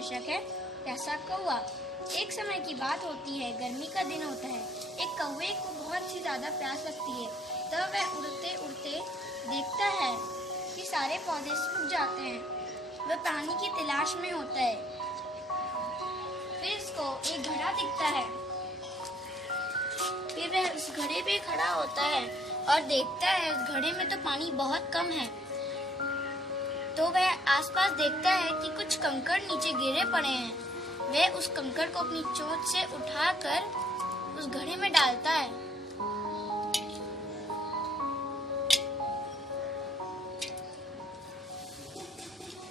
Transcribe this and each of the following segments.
शीर्षक है प्यासा कौवा। एक समय की बात होती है, गर्मी का दिन होता है। एक कौवे को बहुत ही ज्यादा प्यास लगती है। तब वह उड़ते उड़ते देखता है कि सारे पौधे सूख जाते हैं। वह पानी की तलाश में होता है। फिर उसको एक घड़ा दिखता है। फिर वह उस घड़े पे खड़ा होता है और देखता है उस घड़े में तो पानी बहुत कम है। तो वह आसपास देखता है कि कुछ कंकड़ नीचे गिरे पड़े हैं। वह उस कंकड़ को अपनी चोंच से उठाकर उस घड़े में डालता है।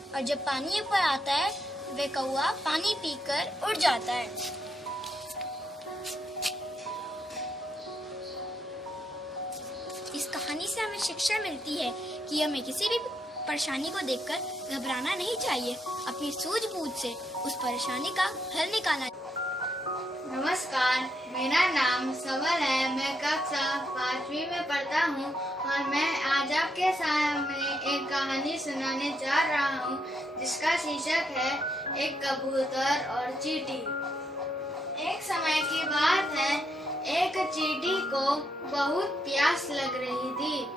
और जब पानी ऊपर आता है, वह कौवा पानी पीकर उड़ जाता है। इस कहानी से हमें शिक्षा मिलती है कि हमें किसी भी परेशानी को देखकर घबराना नहीं चाहिए। अपनी सूझबूझ से उस परेशानी का हल निकालना। नमस्कार, मेरा नाम सवल है। मैं कक्षा 5वीं में पढ़ता हूँ और मैं आज आपके सामने एक कहानी सुनाने जा रहा हूँ जिसका शीर्षक है एक कबूतर और चींटी। एक समय की बात है, एक चींटी को बहुत प्यास लग रही थी।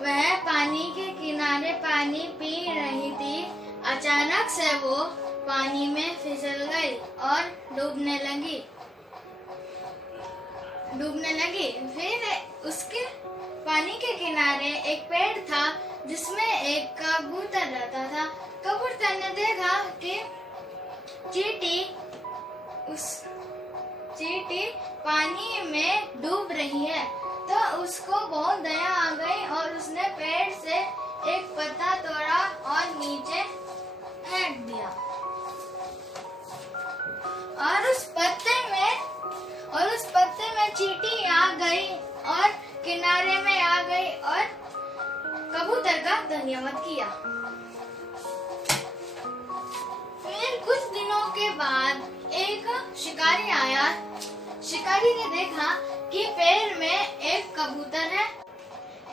वह पानी के किनारे पानी पी रही थी। अचानक से वो पानी में फिसल गई और डूबने लगी। फिर उसके पानी के किनारे एक पेड़ था जिसमें एक कबूतर रहता था। कबूतर ने देखा कि चींटी पानी में डूब रही है, तो उसको बहुत दया आ गई और उसने पेड़ से एक पत्ता तोड़ा और नीचे फेंक दिया। और उस पत्ते में चींटी आ गई और किनारे में आ गई और कबूतर का धन्यवाद किया। फिर कुछ दिनों के बाद एक शिकारी आया। शिकारी ने देखा कि पेड़ में एक कबूतर है।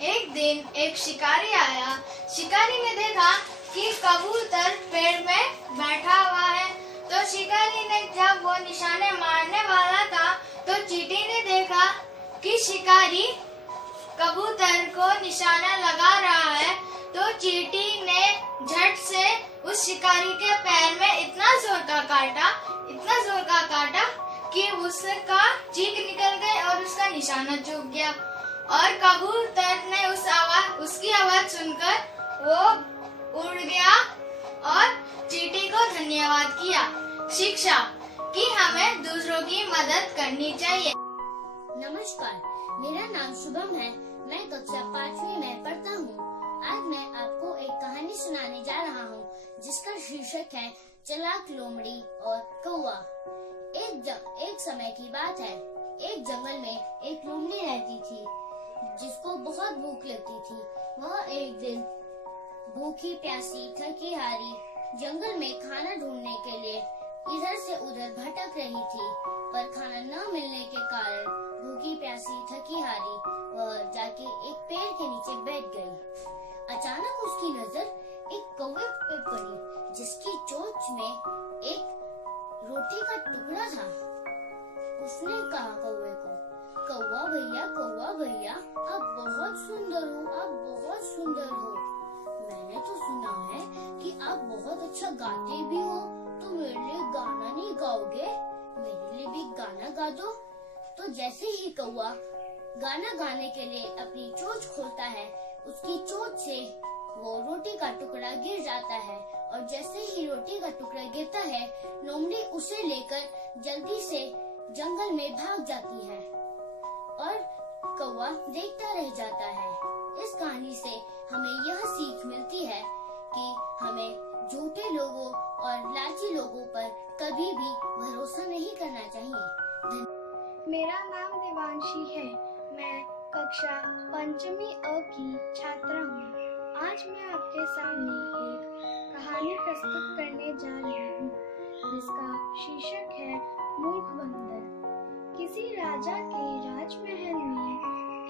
एक दिन एक शिकारी आया। शिकारी ने देखा कि कबूतर पेड़ में बैठा हुआ है। तो शिकारी ने जब वो निशाने मारने वाला था, तो चींटी ने देखा कि शिकारी कबूतर को निशाना लगा रहा है। तो चींटी ने झट से उस शिकारी के पैर में इतना जोर का काटा कि उसका चीख निकल गई और उसका निशाना चूक गया। और कबूतर ने उसकी आवाज सुनकर वो उड़ गया और चींटी को धन्यवाद किया। शिक्षा कि हमें दूसरों की मदद करनी चाहिए। नमस्कार, मेरा नाम शुभम है। मैं कक्षा 5वीं में पढ़ता हूँ। आज मैं आपको एक कहानी सुनाने जा रहा हूँ जिसका शीर्षक है चालाक लोमड़ी और कौवा। एक समय की बात है, एक जंगल में एक लोमड़ी रहती थी जिसको बहुत भूख लगती थी। वह एक दिन भूखी प्यासी थकी हारी जंगल में खाना ढूंढने के लिए इधर से उधर भटक रही थी, पर खाना न मिलने के कारण भूखी प्यासी थकी हारी वह जाके एक पेड़ के नीचे बैठ गई। अचानक उसकी नजर एक कौवे पे पड़ी जिसकी चोंच में एक रोटी का टुकड़ा था। उसने कहा कौवे को, कौवा भैया, आप बहुत सुंदर हो। मैंने तो सुना है कि आप बहुत अच्छा गाते भी हो, तो मेरे लिए गाना नहीं गाओगे? मेरे लिए भी गाना गा दो। तो जैसे ही कौवा गाना गाने के लिए अपनी चोंच खोलता है, उसकी चोंच से वो रोटी का टुकड़ा गिर जाता है। और जैसे ही रोटी का टुकड़ा गिरता है, लोमड़ी उसे लेकर जल्दी से जंगल में भाग जाती है और कौवा देखता रह जाता है। इस कहानी से हमें यह सीख मिलती है कि हमें झूठे लोगों और लालची लोगों पर कभी भी भरोसा नहीं करना चाहिए। मेरा नाम देवांशी है। मैं कक्षा 5वीं अ की छात्रा हूँ। आज मैं आपके सामने एक कहानी प्रस्तुत करने जा रही हूँ जिसका शीर्षक है मूर्ख बंदर। किसी राजा के राजमहल में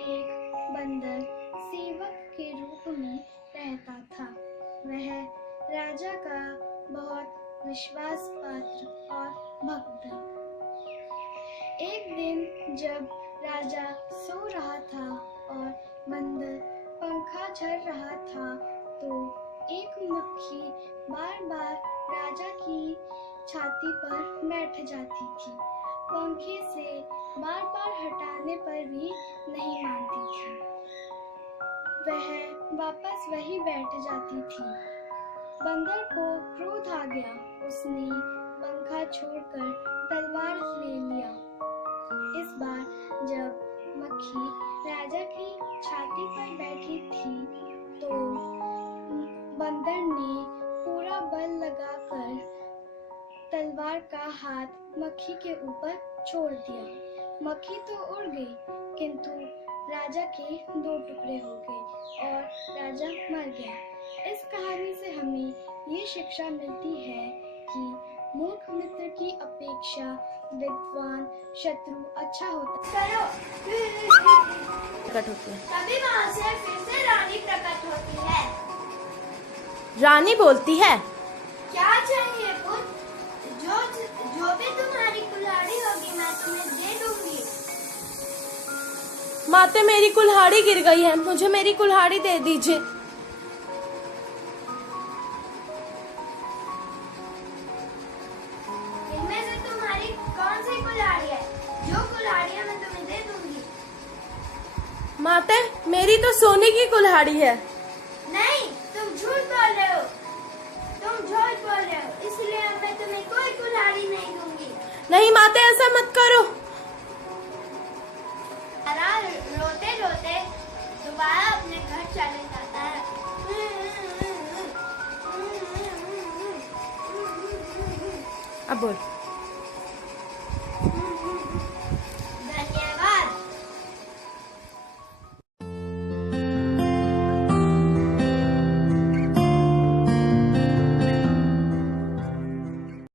एक बंदर सेवक के रूप में रहता था। वह राजा का बहुत विश्वास पात्र और भक्त था। एक दिन जब राजा सो रहा था और बंदर पंखा झर रहा था तो एक मक्खी बार बार राजा की छाती पर बैठ जाती थी। पंखे से बार बार हटाने पर भी नहीं मानती थी। वह वापस वही बैठ जाती थी। बंदर को क्रोध आ गया। उसने पंखा छोड़कर तलवार ले लिया। इस बार जब मक्खी राजा की छाती पर बैठी थी तो बंदर ने पूरा बल लगाकर तलवार का हाथ मक्खी के ऊपर छोड़ दिया। मक्खी तो उड़ गई किंतु राजा के 2 टुकड़े हो गए और राजा मर गया। इस कहानी से हमें ये शिक्षा मिलती है कि मूर्ख मित्र की अपेक्षा विद्वान शत्रु अच्छा होता है। प्रकट होती है। तभी वहाँ से फिर से रानी प्रकट होती है। रानी बोलती है, क्या चाहिए पुत्र? जो भी तुम्हारी कुल्हाड़ी होगी मैं तुम्हें दे दूंगी। माते मेरी कुल्हाड़ी गिर गई है, मुझे मेरी कुल्हाड़ी दे दीजिए। इनमें से तुम्हारी कौन सी कुल्हाड़ी है? जो कुल्हाड़ियाँ मैं तुम्हें दे दूंगी। माते मेरी तो सोने की कुल्हाड़ी है। नहीं, तुम झूठ बोल रहे हो। इसलिए अब मैं तुम्हें कोई कुल्हाड़ी नहीं दूंगी। नहीं माते, ऐसा मत करो। रोते रोते दोबारा अपने घर चले जाता है। अब बोल।